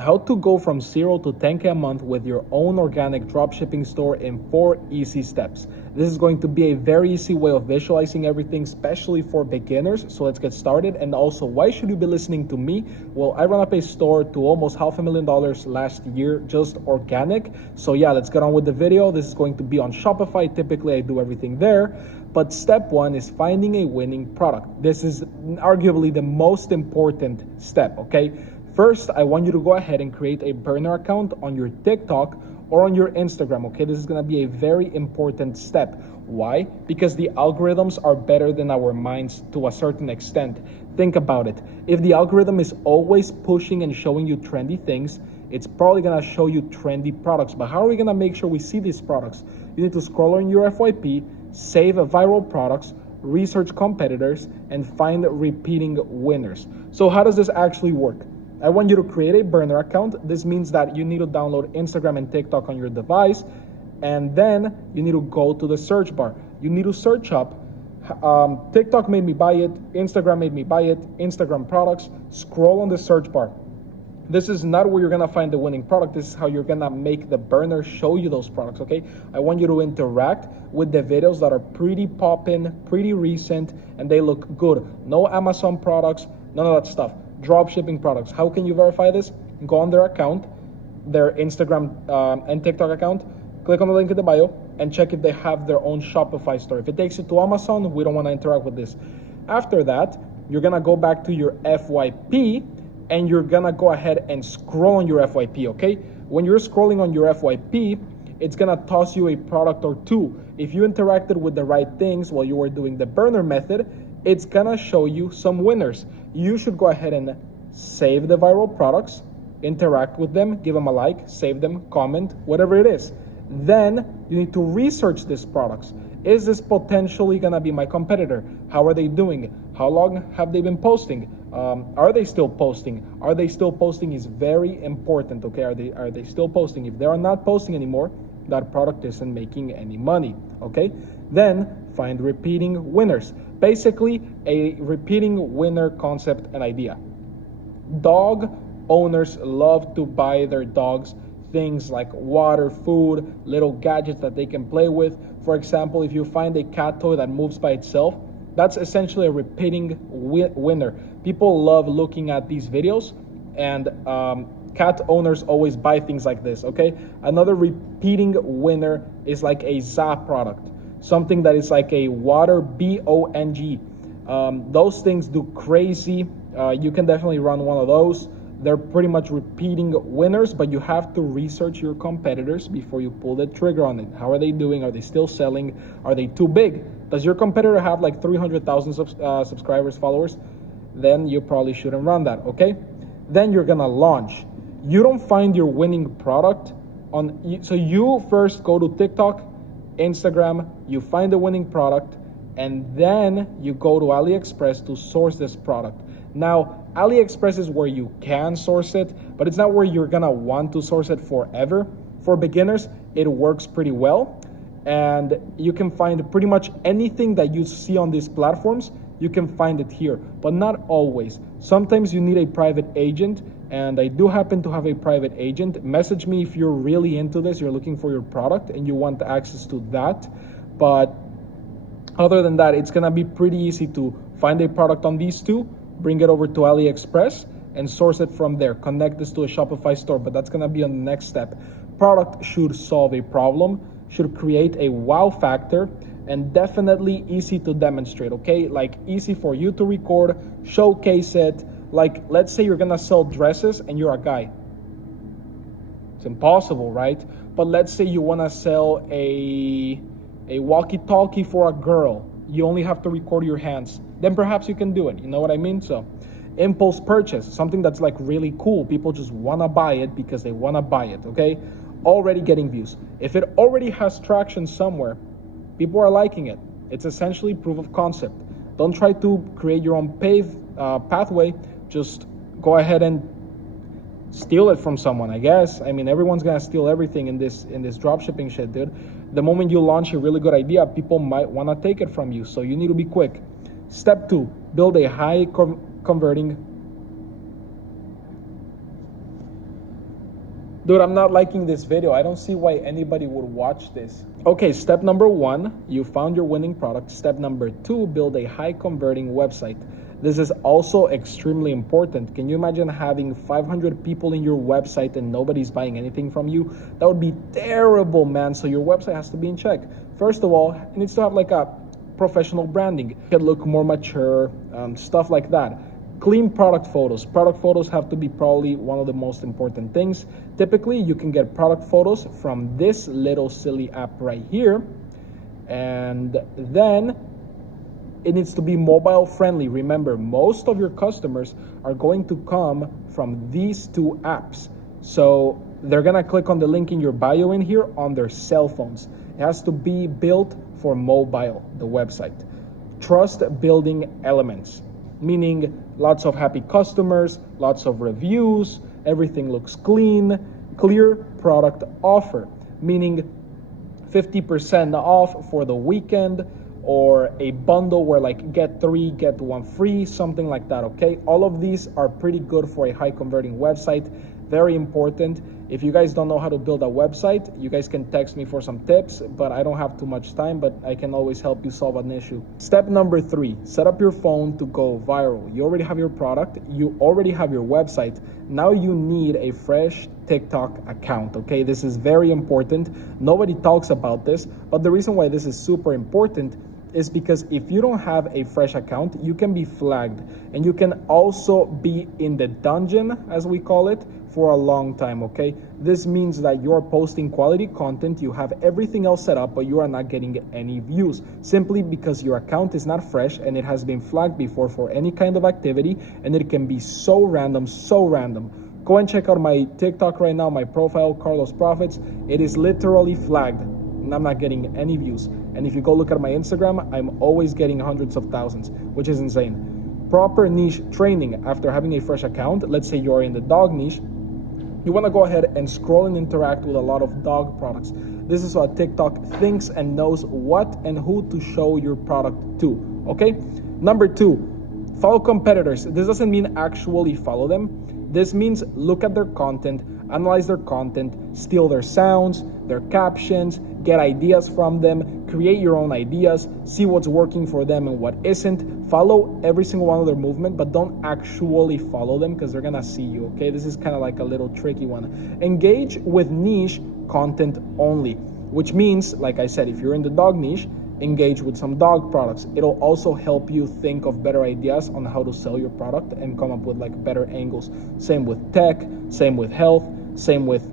how to go from 0 to 10K a month with your own organic dropshipping store in 4 easy steps. This is going to be a very easy way of visualizing everything, especially for beginners. So let's get started. And also, why should you be listening to me? Well, I run up a store to almost $500,000 last year, just organic. So yeah, let's get on with the video. This is going to be on Shopify. Typically, I do everything there. But step one is finding a winning product. This is arguably the most important step, okay? First, I want you to go ahead and create a burner account on your TikTok or on your Instagram, okay? This is gonna be a very important step. Why? Because the algorithms are better than our minds to a certain extent. Think about it. If the algorithm is always pushing and showing you trendy things, it's probably gonna show you trendy products. But how are we gonna make sure we see these products? You need to scroll on your FYP, save viral products, research competitors, and find repeating winners. So how does this actually work? I want you to create a burner account. This means that you need to download Instagram and TikTok on your device, and then you need to go to the search bar. You need to search up TikTok made me buy it, Instagram made me buy it, Instagram products. Scroll on the search bar. This is not where you're gonna find the winning product. This is how you're gonna make the burner show you those products, okay? I want you to interact with the videos that are pretty poppin', pretty recent, and they look good. No Amazon products, none of that stuff. Dropshipping products. How can you verify this? Go on their account, their Instagram and TikTok account, click on the link in the bio, and check if they have their own Shopify store. If it takes you to Amazon, we don't wanna interact with this. After that, you're gonna go back to your FYP, and you're gonna go ahead and scroll on your FYP, okay? When you're scrolling on your FYP, it's gonna toss you a product or two. If you interacted with the right things while you were doing the burner method, it's gonna show you some winners. You should go ahead and save the viral products, interact with them, give them a like, save them, comment, whatever it is. Then you need to research these products. Is this potentially gonna be my competitor? How are they doing? How long have they been posting? Are they still posting? Are they still posting is very important, okay? Are they still posting? If they are not posting anymore, that product isn't making any money, okay? Then find repeating winners. Basically, a repeating winner concept and idea. Dog owners love to buy their dogs things like water, food, little gadgets that they can play with. For example, if you find a cat toy that moves by itself, that's essentially a repeating winner. People love looking at these videos, and cat owners always buy things like this, okay? Another repeating winner is like a Zap product, something that is like a water BONG. Those things do crazy. You can definitely run one of those. They're pretty much repeating winners, but you have to research your competitors before you pull the trigger on it. How are they doing? Are they still selling? Are they too big? Does your competitor have like 300,000 subscribers, followers? Then you probably shouldn't run that, okay? Then you're gonna launch. You don't find your winning product so you first go to TikTok, Instagram, you find the winning product, and then you go to AliExpress to source this product. Now, AliExpress is where you can source it, but it's not where you're gonna want to source it forever. For beginners, it works pretty well, and you can find pretty much anything that you see on these platforms, you can find it here, but not always. Sometimes you need a private agent, and I do happen to have a private agent. Message me if you're really into this, you're looking for your product and you want access to that. But other than that, it's gonna be pretty easy to find a product on these two, bring it over to AliExpress, and source it from there. Connect this to a Shopify store, but that's gonna be on the next step. Product should solve a problem, should create a wow factor, and definitely easy to demonstrate, okay? Like easy for you to record, showcase it. Like let's say you're gonna sell dresses and you're a guy. It's impossible, right? But let's say you wanna sell a walkie-talkie for a girl. You only have to record your hands. Then perhaps you can do it, you know what I mean? So impulse purchase, something that's like really cool. People just wanna buy it because they wanna buy it, okay? Already getting views. If it already has traction somewhere, people are liking it. It's essentially proof of concept. Don't try to create your own pathway. Just go ahead and steal it from someone, I guess. I mean, everyone's gonna steal everything in this dropshipping shit, dude. The moment you launch a really good idea, people might wanna take it from you. So you need to be quick. Step 2, build a high converting Dude, I'm not liking this video. I don't see why anybody would watch this. Okay, step number 1, you found your winning product. Step number 2, build a high converting website. This is also extremely important. Can you imagine having 500 people in your website and nobody's buying anything from you? That would be terrible, man. So your website has to be in check. First of all, it needs to have like a professional branding. It can look more mature, stuff like that. Clean product photos. Product photos have to be probably one of the most important things. Typically, you can get product photos from this little silly app right here. And then it needs to be mobile friendly. Remember, most of your customers are going to come from these two apps. So they're gonna click on the link in your bio in here on their cell phones. It has to be built for mobile, the website. Trust building elements, meaning lots of happy customers, lots of reviews, everything looks clean. Clear product offer, meaning 50% off for the weekend, or a bundle where like get 3, get 1 free, something like that, okay? All of these are pretty good for a high converting website. Very important. If you guys don't know how to build a website, you guys can text me for some tips, but I don't have too much time, but I can always help you solve an issue. Step number 3, set up your phone to go viral. You already have your product, you already have your website. Now you need a fresh TikTok account, okay? This is very important. Nobody talks about this, but the reason why this is super important is because if you don't have a fresh account, you can be flagged, and you can also be in the dungeon, as we call it, for a long time, okay? This means that you're posting quality content, you have everything else set up, but you are not getting any views, simply because your account is not fresh and it has been flagged before for any kind of activity, and it can be so random, so random. Go and check out my TikTok right now, my profile, Carlos Profits. It is literally flagged, and I'm not getting any views. And if you go look at my Instagram, I'm always getting hundreds of thousands, which is insane. Proper niche training. After having a fresh account, let's say you're in the dog niche, you want to go ahead and scroll and interact with a lot of dog products. This is what TikTok thinks and knows what and who to show your product to, okay? Number 2, follow competitors. This doesn't mean actually follow them. This means look at their content, analyze their content, steal their sounds, their captions, get ideas from them, create your own ideas, see what's working for them and what isn't. Follow every single one of their movement, but don't actually follow them because they're gonna see you, okay? This is kind of like a little tricky one. Engage with niche content only, which means, like I said, if you're in the dog niche, engage with some dog products. It'll also help you think of better ideas on how to sell your product and come up with like better angles. Same with tech, same with health, same with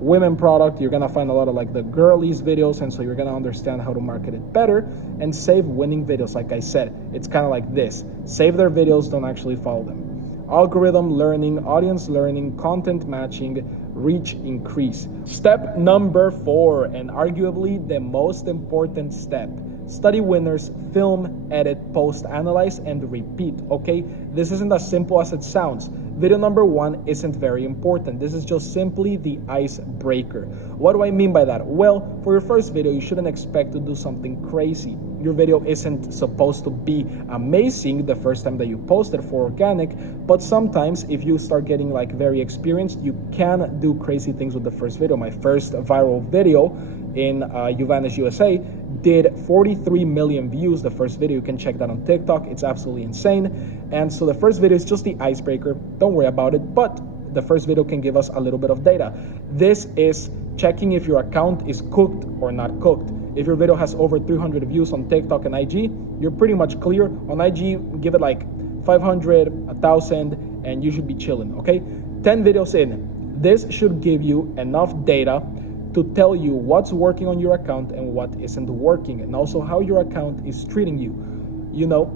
women product. You're gonna find a lot of like the girlies videos, and so you're gonna understand how to market it better and save winning videos. Like I said, it's kind of like this: save their videos, don't actually follow them. Algorithm learning, audience learning, content matching, reach increase. Step number 4, and arguably the most important step: study winners, film, edit, post, analyze, and repeat, okay? This isn't as simple as it sounds. Video number 1 isn't very important. This is just simply the icebreaker. What do I mean by that? Well, for your first video, you shouldn't expect to do something crazy. Your video isn't supposed to be amazing the first time that you post it for organic, but sometimes if you start getting like very experienced, you can do crazy things with the first video. My first viral video in Uvanis, USA did 43 million views. The first video, you can check that on TikTok. It's absolutely insane. And so the first video is just the icebreaker. Don't worry about it, but the first video can give us a little bit of data. This is checking if your account is cooked or not cooked. If your video has over 300 views on TikTok and IG, you're pretty much clear. On IG, give it like 500, 1,000, and you should be chilling, okay? 10 videos in. This should give you enough data to tell you what's working on your account and what isn't working, and also how your account is treating you. You know,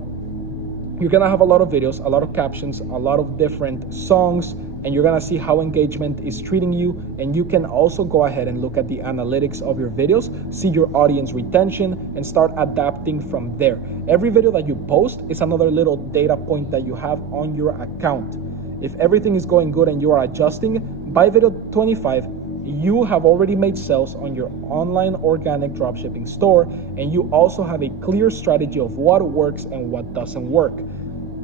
you're gonna have a lot of videos, a lot of captions, a lot of different songs, and you're gonna see how engagement is treating you. And you can also go ahead and look at the analytics of your videos, see your audience retention, and start adapting from there. Every video that you post is another little data point that you have on your account. If everything is going good and you are adjusting, by video 25, you have already made sales on your online organic dropshipping store, and you also have a clear strategy of what works and what doesn't work.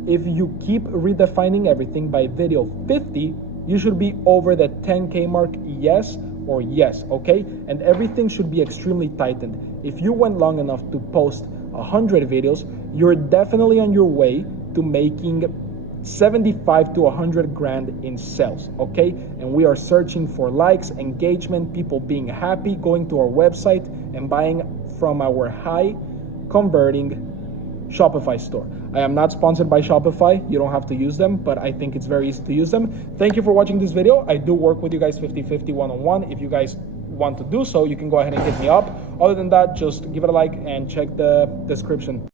If you keep redefining everything, by video 50, You should be over the 10K mark, yes or yes, okay? And everything should be extremely tightened. If you went long enough to post 100 videos, you're definitely on your way to making 75 to 100 grand in sales, okay? And we are searching for likes, engagement, people being happy, going to our website and buying from our high converting Shopify store. I am not sponsored by Shopify. You don't have to use them, but I think it's very easy to use them. Thank you for watching this video. I do work with you guys 50-50 one-on-one. If you guys want to do so, you can go ahead and hit me up. Other than that, just give it a like and check the description.